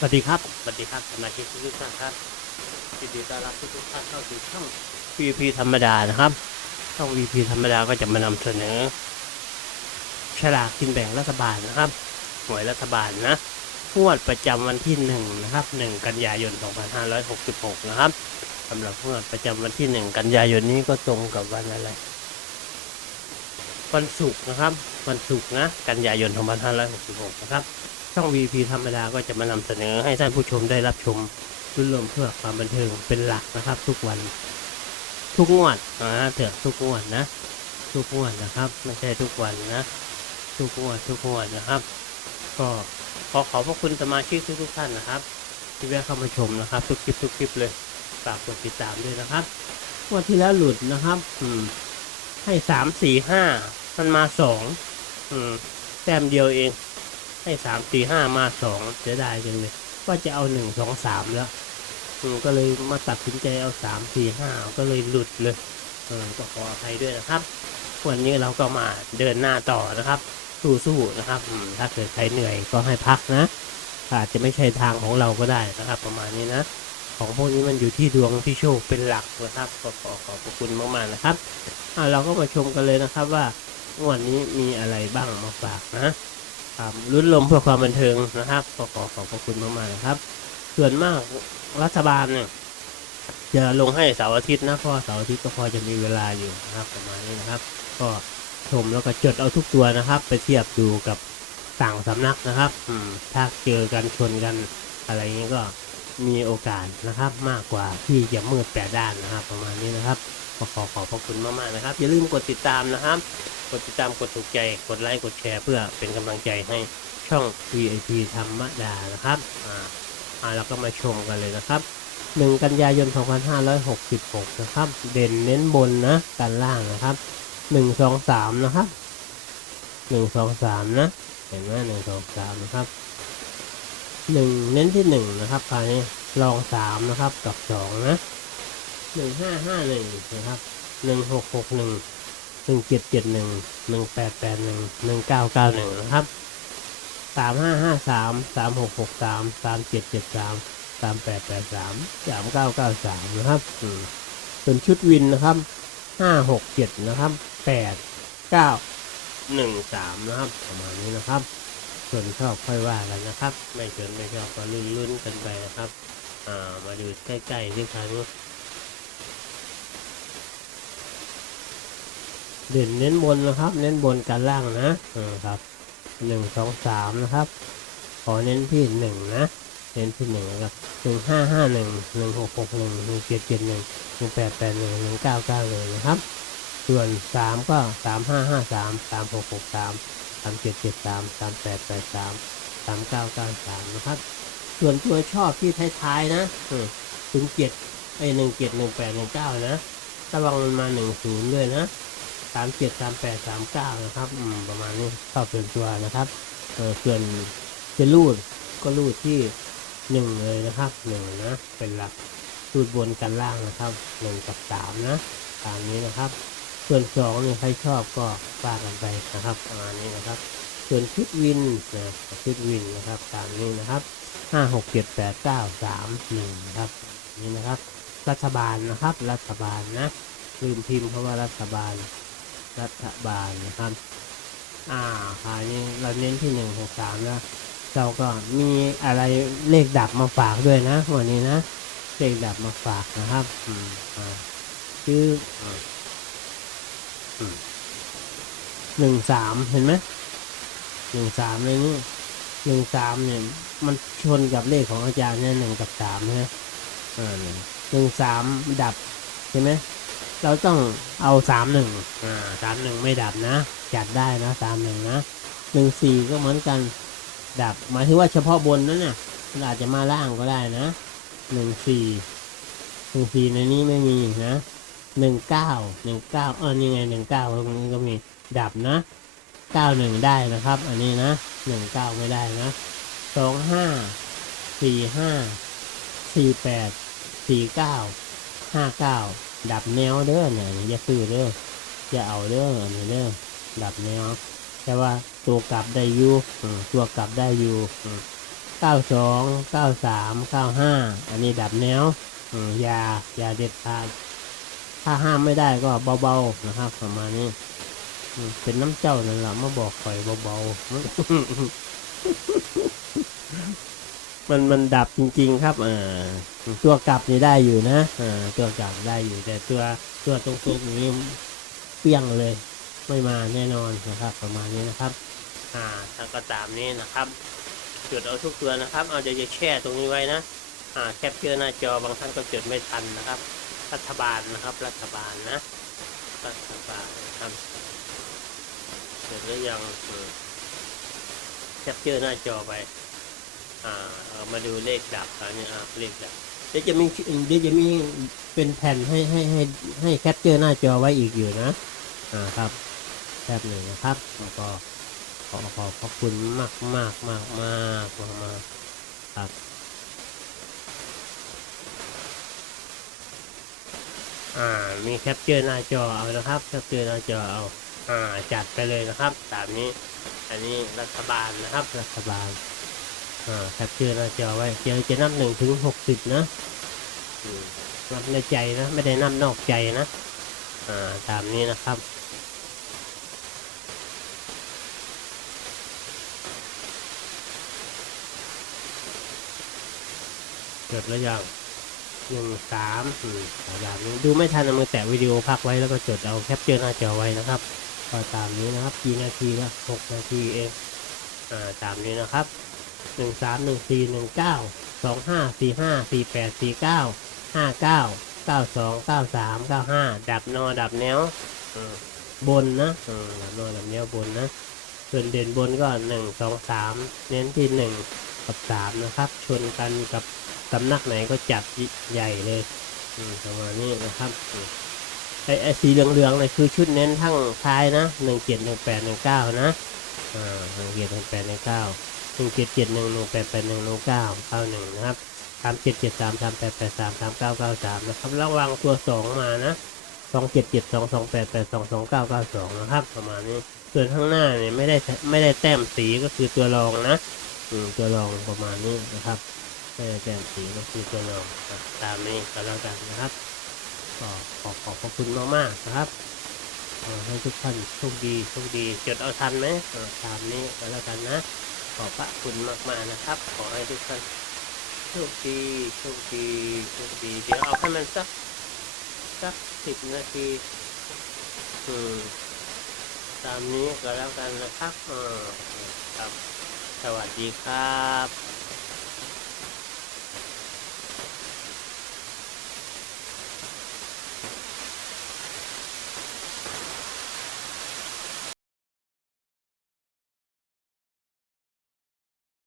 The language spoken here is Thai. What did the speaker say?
สวัสดีครับ สวัสดีครับสมาชิกทุกท่านครับยินดีต้อนรับทุกท่านเข้าสู่ช่อง VP ธรรมดานะครับ ช่อง VP ธรรมดาก็จะมานำเสนอ ฉลากกินแบ่งรัฐบาลนะครับหวยรัฐบาลนะงวดประจำวันที่หนึ่งนะครับหนึ่งกันยายน 2566 นะครับสำหรับงวดประจำวันที่หนึ่งกันยายนนี้ก็ตรงกับวันอะไร วันศุกร์นะครับ วันศุกร์นะ กันยายน 2566 นะครับ ช่อง VP ธรรมดาก็จะมานำเสนอให้ท่านผู้ชมได้รับชมรุ่นรวมเพื่อความบันเทิงเป็นหลักนะครับ ทุกวัน ทุกงวดนะเถอะทุกงวดนะ ทุกงวดนะครับ ไม่ใช่ทุกวันนะ ทุกงวดทุกงวดนะครับ ก็ขอขอบพระคุณสมาชิกทุกๆท่านนะครับ ที่แวะเข้ามาชมนะครับ ทุกคลิปทุกคลิปเลยฝากกดติดตามด้วยนะครับงวดที่แล้วหลุดนะครับ อืม ให้สามสี่ห้ามันมาสองอืมแต้มเดียวเอง ให้สามสี่ห้ามาสองเสียดายจังเลย ว่าจะเอาหนึ่งสองสามแล้วก็เลยมาตัดสินใจเอาสามสี่ห้าก็เลยหลุดเลยเออก็ขออภัยด้วยนะครับ วันนี้เราก็มาเดินหน้าต่อนะครับ สู้ๆนะครับถ้าเกิดใครเหนื่อยก็ให้พักนะอาจจะไม่ใช่ทางของเราก็ได้นะครับ ประมาณนี้นะของพวกนี้มันอยู่ที่ดวงที่โชคเป็นหลักนะครับก็ขอขอบคุณมากๆนะครับเราก็มาชมกันเลยนะครับว่างวันนี้มีอะไรบ้างมาฝากนะ ครับลุ้นลมเพื่อความบันเทิงนะครับขอขอขอบพระคุณมากๆนะครับ ส่วนมากรัฐบาลเนี่ยจะลงให้เสาร์อาทิตย์นะเพราะเสาร์อาทิตย์ก็พอจะมีเวลาอยู่นะครับประมาณนี้นะครับ ก็ชมแล้วก็จดเอาทุกตัวนะครับ ไปเทียบดูกับต่างสำนักนะครับอืมถ้าเจอกันชนกันอะไรอย่างนี้ก็มีโอกาสนะครับ มากกว่าที่จะมืดแปดด้านนะครับ ประมาณนี้นะครับ ก็ขอขอบพระคุณมากๆนะครับ อย่าลืมกดติดตามนะครับ กดติดตามกดถูกใจกดไลค์กดแชร์เพื่อเป็นกำลังใจให้ช่อง VIP ธรรมดานะครับอ่าอ่าเราก็มาชมกันเลยนะครับ 1 กันยายน 2566 นะครับ เด่นเน้นบนนะกันล่างนะครับ 1 2 3 นะครับ 1 2 3 นะ เห็นไหม1 2 3 นะครับ 1 เน้นที่ 1 นะครับคราวนี้ลอง 3 นะครับ กับ 2 นะ 1 5 5 1นะครับ1 6 6 1หกหกหนึ่งหนึ่งเจ็ดเจ็ดหนึ่งหนึ่งแปดแปดหนึ่งหนึ่งเก้าเก้าหนึ่งนะครับสามห้าห้าสามสามหกหกสามสามเจ็ดเจ็ดสามสามแปดแปดสามสามเก้าเก้าสามนะครับอืส่วนชุดวินนะครับห้าหกเจ็ดนะครับแปดเก้าหนึ่งสามนะครับประมาณนี้นะครับ ส่วนชอบค่อยว่ากันนะครับ ไม่เกินไม่ชอบก็ลุ้นๆกันไปนะครับ อ่ามาดูใกล้ๆที่ครั้ง เด่นเน้นบนนะครับ เน้นบนกันล่างนะเออครับหนึ่งสองสามนะครับ ขอเน้นที่หนึ่งนะ เน้นที่หนึ่งครับหนึ่งห้าห้าหนึ่งหนึ่งหกหกหนึ่งหนึ่งเจ็ดเจ็ดหนึ่งหนึ่งแปดแปดหนึ่งหนึ่งเก้าเก้าเลยนะครับ ส่วนสามก็สามห้าห้าสามสามหกหกสามสามเจ็ดเจ็ดสามสามแปดแปดสามสามเก้าเก้าสามนะครับ ส่วนตัวชอบที่ท้ายๆนะถึงเจ็ดไอหนึ่งเจ็ดหนึ่งแปดหนึ่งเก้านะระวังมันมาหนึ่งศูนย์ด้วยนะ สามเจ็ดสามแปดสามเก้านะครับอืประมาณนี้เข้าเป็นตัวนะครับเออส่วนจะรูดก็รูดที่หนึ่งเลยนะครับหนึ่งนะเป็นหลักรูดบนกันล่างนะครับหนึ่งกับสามนะตามนี้นะครับ ส่วนสองเนี่ยใครชอบก็ว่ากันไปนะครับประมาณนี้นะครับ ส่วนชุดวินนะชุดวินนะครับตามนี้นะครับห้าหกเจ็ดแปดเก้าสามหนึ่งนะครับนี่นะครับ รัฐบาลนะครับ รัฐบาลนะลืมพิมพ์เพราะว่ารัฐบาล รัฐบาลนะครับ อ่าคราวนี้เราเน้นที่หนึ่งหกสามแล้วเราก็มีอะไรเลขดับมาฝากด้วยนะ วันนี้นะ เลขดับมาฝากนะครับอืมอ่าชื่ออ่าอืมหนึ่งสามเห็นไหมหนึ่งสามเลยนี่หนึ่งสามเนี่ยมันชนกับเลขของอาจารย์เนี่ยหนึ่งกับสามนะอ่าหนึ่งสามดับใช่ไหม เราต้องเอาสามหนึ่งอ่าสามหนึ่งไม่ดับนะ จัดได้นะสามหนึ่งนะหนึ่งสี่ก็เหมือนกัน ดับหมายถึงว่าเฉพาะบนนั่นน่ะมันอาจจะมาล่างก็ได้นะหนึ่งสี่หนึ่งสี่ในนี้ไม่มีนะหนึ่งเก้าหนึ่งเก้าเออนี่ไงหนึ่งเก้าตรงนี้ก็มีดับนะเก้าหนึ่งได้นะครับ อันนี้นะหนึ่งเก้าไม่ได้นะสองห้าสี่ห้าสี่แปดสี่เก้าห้าเก้า ดับแนวเด้อเนี่ยอย่าซื้อเด้ออย่าเอาเด้ออันนี้เด้อดับแนว แต่ว่าตัวกลับได้อยู่ตัวกลับได้อยู่เก้าสองเก้าสามเก้าห้าอันนี้ดับแนวอืมอยาอยาเด็ดขาดถ้าห้ามไม่ได้ก็เบาๆนะครับประมาณนี้เป็นน้ำเจ้านั่นแหละมาบอกคอยเบาๆ มันมันดับจริง ๆ ครับเออตัวกลับนี่ได้อยู่นะเออตัวกลับได้อยู่ แต่ตัวตัวตรงๆนี่เปี้ยงเลย ไม่มาแน่นอนนะครับ ประมาณนี้นะครับ อ่าถ้าก็ตามนี้นะครับจดเอาทุกตัวนะครับ เอาจะจะแช่ตรงนี้ไว้นะ อ่าแคปเจอร์หน้าจอบางท่านก็จดไม่ทันนะครับ รัฐบาลนะครับ รัฐบาลนะรัฐบาลครับจดหรือยังแคปเจอร์หน้าจอไป อ่าเอามาดูเลขดับอันนี้อ่าเลขดับเดี๋ยวจะมีเดี๋ยวจะมีเป็นแผ่นให้ให้ให้ให้แคปเจอร์หน้าจอไว้อีกอยู่นะอ่าครับแป๊บหนึ่งนะครับแล้วก็ขอขอบพระคุณมากมากมากมากมากมากครับอ่ามีแคปเจอร์หน้าจอเอานะครับแคปเจอร์หน้าจอเอาอ่าจัดไปเลยนะครับตามนี้ อันนี้รัฐบาลนะครับรัฐบาล อ่าแคปเจอร์หน้าจอไว้เดี๋ยวจะนับหนึ่งถึงหกสิบนะนับในใจนะ ไม่ได้นับนอกใจนะ อ่า ตามนี้นะครับจดแล้วยังหนึ่งสามอืมแบบนี้ดูไม่ทันเอามือแตะวิดีโอพักไว้แล้วก็จดเอาแคปเจอร์หน้าจอไว้นะครับก็ตามนี้นะครับกี่นาทีละหกนาทีเองอ่าตามนี้นะครับ หนึ่งสามหนึ่งสี่หนึ่งเก้าสองห้าสี่ห้าสี่แปดสี่เก้าห้าเก้าเก้าสองเก้าสามเก้าห้าดับนอดับแนวบนนะดับนอดับแนวบนนะส่วนเด่นบนก็หนึ่งสองสามเน้นที่หนึ่งกับสามนะครับ ชนกันกับสำนักไหนก็จัดใหญ่เลยประมาณนี้นะครับไอ้ไอสีเหลืองๆเลยคือชุดเน้นทั้งท้ายนะหนึ่งเจ็ดหนึ่งแปดหนึ่งเก้านะอ่าหนึ่งเจ็ดหนึ่งแปดหนึ่งเก้า หนึ่งเจ็ดเจ็ดหนึ่งหนึ่งแปดแปดหนึ่งหนึ่งเก้าเก้าหนึ่งนะครับสามเจ็ดเจ็ดสามสามแปดแปดสามสามเก้าเก้าสามนะครับระวังตัวสองมานะสองเจ็ดเจ็ดสองสองแปดแปดสองสองเก้าเก้าสองนะครับ ประมาณนี้ส่วนข้างหน้าเนี่ยไม่ได้ไม่ได้แต้มสีก็คือตัวรองนะอืมตัวรองประมาณนี้นะครับไม่ได้แต้มสีก็คือตัวรองตามนี้ก็แล้วกันนะครับก็ขอขอบพระคุณมากๆนะครับให้ทุกท่านโชคดีโชคดีจดเอาทันไหมตามนี้ก็แล้วกันนะ ขอบพระคุณมากๆนะครับ ขอให้ทุกท่านโชคดีโชคดีโชคดีเดี๋ยวเอาให้มันสักสักสิบนาทีอืมตามนี้ก็แล้วกันนะครับเออครับ สวัสดีครับ